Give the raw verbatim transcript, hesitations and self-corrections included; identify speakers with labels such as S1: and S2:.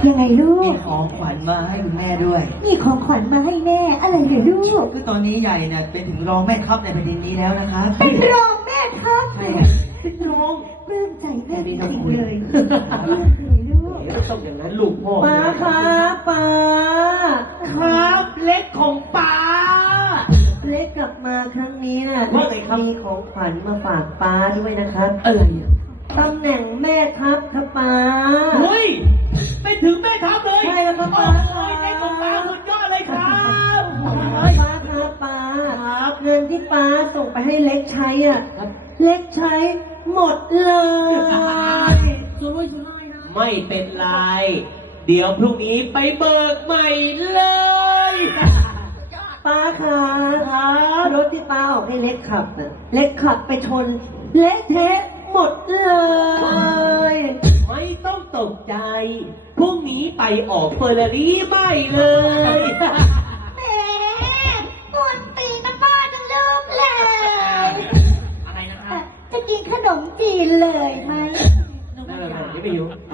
S1: ยังไงลู
S2: มี
S1: ก
S2: ของขวัญมาให้คุณแม่ด้วย
S1: มีของขวัญมาให้แม่อะไรเหรอลูก
S2: คือตอนนี้ใหญ่เนี่ยเป็นถึงรองแม่ทัพในแผ่นดินนี้แล้วนะคะ
S1: เป็นรองแม่ทัพ
S2: ใช่ครับเป็นรอง
S1: ปลื้มใจแม่จริงๆเลยป
S2: เ
S1: ลื้มเลยลูก
S2: ดี๋ยวต้องอย่างนั้นลูกพ่อ
S3: ป้าครับป้า
S2: ครับเล็กของป้า
S3: เล็กกลับมาครั้งนี้น่ะ
S2: ว่าไงครับ
S3: มีของขวัญมาฝากป้าด้วยนะครับ
S2: อะไรอ่ะ
S3: ตำแหน่งแม่ทัพครับป้า
S2: เฮ้ยไปถึงแม่ทัพเลย
S3: ใช่แล้วครับ
S2: โอ้
S3: ป้า
S2: ยเล็กของป้าสุดยอดเลยครับ
S3: ป้าครับป้าเงินที่ป้าส่งไปให้เล็กใช้อ่ะเล็กใช้หมดเลย
S4: ไม่เป็นไร เดี๋ยวพรุ่งนี้ไปเบิกใหม่เลย
S3: ป้าครับรถที่ป้าออกให้เล็กขับน่ะเล็กขับไปชน เละเทะหมดเลย
S4: ไม่ต้องตกใจ พรุ่งนี้ไปออกเฟอร์รารี่ใหม่เลย
S1: แหมปวดปีมันบ้าจังลืมเลย
S2: อะไรนะครับ
S1: จะกินขนมจีนเลยไหม
S4: นั่นแหละอย่าไปอยู่
S1: ข